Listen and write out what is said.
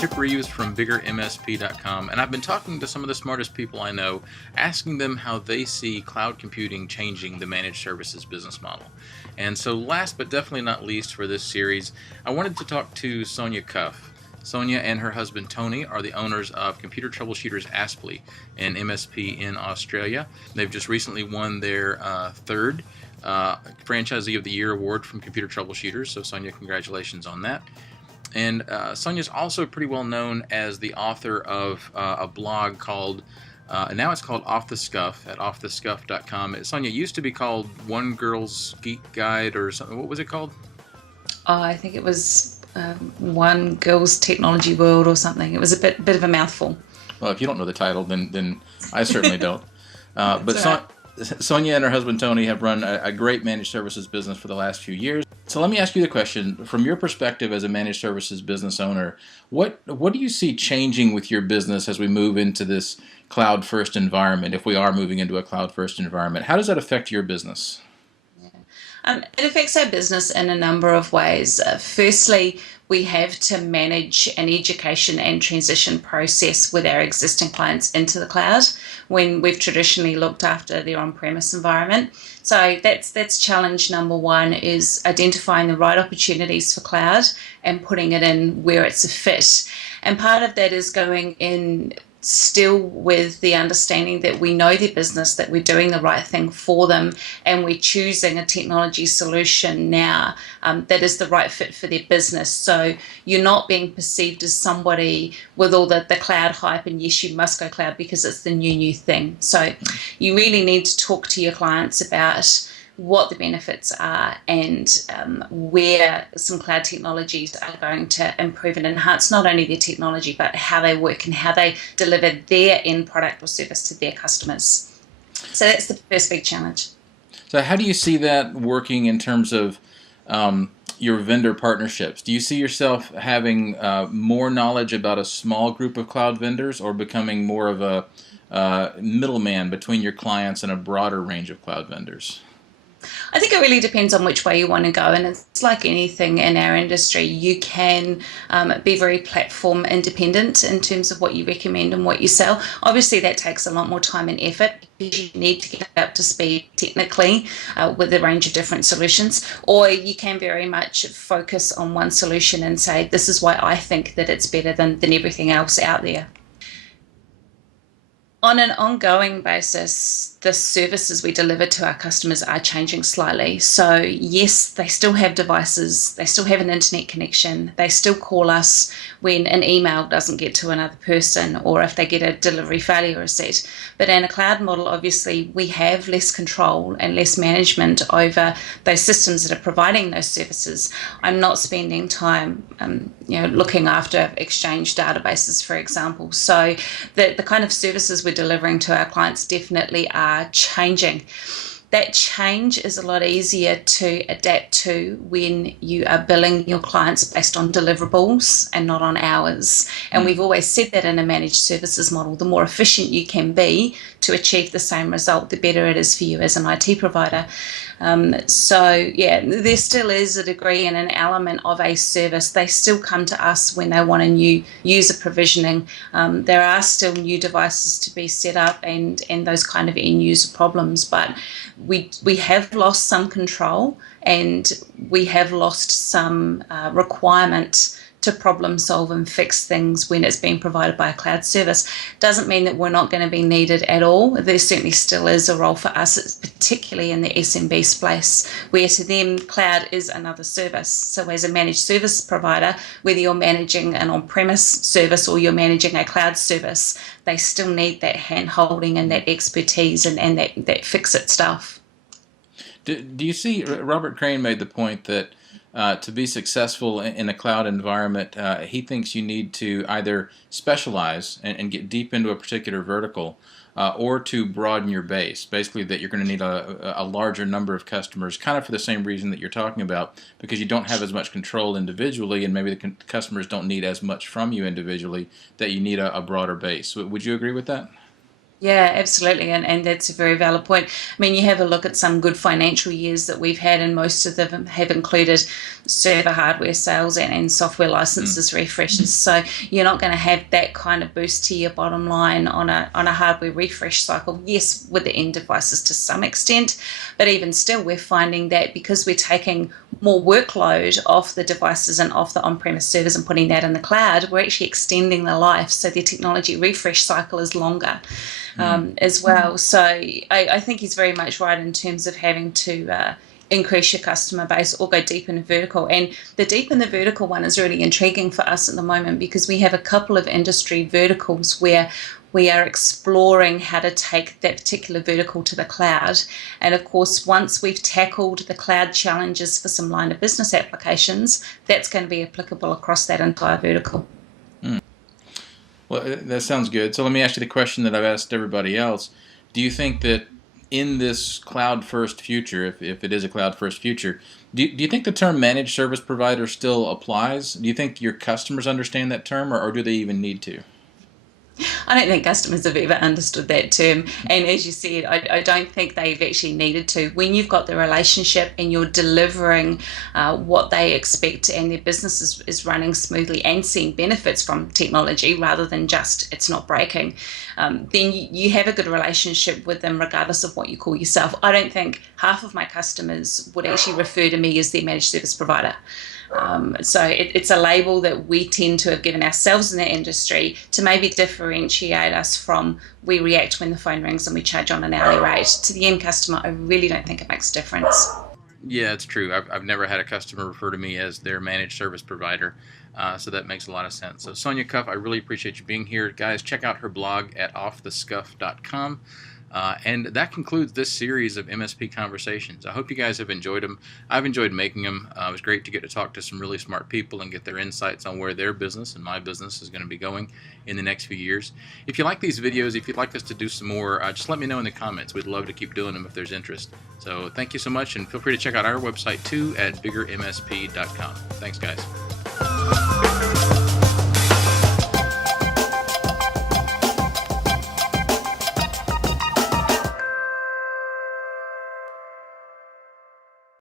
Chip Reaves from BiggerMSP.com, and I've been talking to some of the smartest people I know, asking them how they see cloud computing changing the managed services business model. And so last but definitely not least for this series, I wanted to talk to Sonia Cuff. Sonia and her husband Tony are the owners of Computer Troubleshooters Aspley, an MSP in Australia. They've just recently won their third Franchisee of the Year award from Computer Troubleshooters, so Sonia, congratulations on that. And Sonia's also pretty well known as the author of a blog called, now it's called Off the Scuff at offthescuff.com. Sonia, it used to be called One Girl's Geek Guide or something. What was it called? I think it was One Girl's Technology World or something. It was a bit of a mouthful. Well, if you don't know the title, then I certainly don't. But right. Sonia and her husband Tony have run a great managed services business for the last few years. So let me ask you the question, from your perspective as a managed services business owner, what do you see changing with your business as we move into this cloud-first environment, if we are moving into a cloud-first environment? How does that affect your business? It affects our business in a number of ways. Firstly, we have to manage an education and transition process with our existing clients into the cloud when we've traditionally looked after their on-premise environment. So that's challenge number one, is identifying the right opportunities for cloud and putting it in where it's a fit. And part of that is going in still with the understanding that we know their business, that we're doing the right thing for them, and we're choosing a technology solution now that is the right fit for their business. So you're not being perceived as somebody with all the cloud hype and yes, you must go cloud because it's the new thing. So you really need to talk to your clients about what the benefits are and where some cloud technologies are going to improve and enhance not only their technology but how they work and how they deliver their end product or service to their customers. So that's the first big challenge. So how do you see that working in terms of your vendor partnerships? Do you see yourself having more knowledge about a small group of cloud vendors, or becoming more of a middleman between your clients and a broader range of cloud vendors? I think it really depends on which way you want to go, and it's like anything in our industry. You can be very platform independent in terms of what you recommend and what you sell. Obviously, that takes a lot more time and effort because you need to get up to speed technically with a range of different solutions, or you can very much focus on one solution and say, this is why I think that it's better than everything else out there. On an ongoing basis, the services we deliver to our customers are changing slightly. So yes, they still have devices, they still have an internet connection, they still call us when an email doesn't get to another person or if they get a delivery failure receipt. But in a cloud model, obviously, we have less control and less management over those systems that are providing those services. I'm not spending time looking after Exchange databases, for example. So the kind of services we're delivering to our clients definitely are changing. That change is a lot easier to adapt to when you are billing your clients based on deliverables and not on hours. And we've always said that in a managed services model, the more efficient you can be to achieve the same result, the better it is for you as an IT provider. So yeah, there still is a degree and an element of a service. They still come to us when they want a new user provisioning. There are still new devices to be set up and those kind of end user problems, but we have lost some control and we have lost some requirement to problem solve and fix things when it's being provided by a cloud service. Doesn't mean that we're not going to be needed at all. There certainly still is a role for us, particularly in the SMB space, where to them cloud is another service. So as a managed service provider, whether you're managing an on-premise service or you're managing a cloud service, they still need that hand-holding and that expertise and that fix-it stuff. Do you see, Robert Crane made the point that to be successful in a cloud environment, he thinks you need to either specialize and get deep into a particular vertical, or to broaden your base. Basically, that you're going to need a larger number of customers, kind of for the same reason that you're talking about, because you don't have as much control individually, and maybe the customers don't need as much from you individually, that you need a broader base. Would you agree with that? Yeah, absolutely. And that's a very valid point. I mean, you have a look at some good financial years that we've had, and most of them have included server hardware sales and software Mm. licenses refreshes. So you're not going to have that kind of boost to your bottom line on a hardware refresh cycle. Yes, with the end devices to some extent, but even still, we're finding that because we're taking more workload off the devices and off the on-premise servers and putting that in the cloud, we're actually extending the life. So the technology refresh cycle is longer Mm. as well. So I think he's very much right in terms of having to increase your customer base or go deep in a vertical. And the deep in the vertical one is really intriguing for us at the moment because we have a couple of industry verticals where we are exploring how to take that particular vertical to the cloud. And of course, once we've tackled the cloud challenges for some line of business applications, that's going to be applicable across that entire vertical. Mm. Well, that sounds good. So let me ask you the question that I've asked everybody else. Do you think that in this cloud first future, if it is a cloud first future, do you think the term managed service provider still applies? Do you think your customers understand that term, or do they even need to? I don't think customers have ever understood that term. And as you said, I don't think they've actually needed to. When you've got the relationship and you're delivering what they expect and their business is running smoothly and seeing benefits from technology rather than just it's not breaking, then you have a good relationship with them regardless of what you call yourself. I don't think half of my customers would actually refer to me as their managed service provider. So it's a label that we tend to have given ourselves in the industry to maybe differentiate us from we react when the phone rings and we charge on an hourly rate. To the end customer, I really don't think it makes a difference. Yeah, it's true. I've never had a customer refer to me as their managed service provider, so that makes a lot of sense. So, Sonia Cuff, I really appreciate you being here. Guys, check out her blog at offthescuff.com. And that concludes this series of MSP conversations. I hope you guys have enjoyed them. I've enjoyed making them. It was great to get to talk to some really smart people and get their insights on where their business and my business is going to be going in the next few years. If you like these videos, if you'd like us to do some more, just let me know in the comments. We'd love to keep doing them if there's interest. So thank you so much, and feel free to check out our website too at biggermsp.com. Thanks, guys.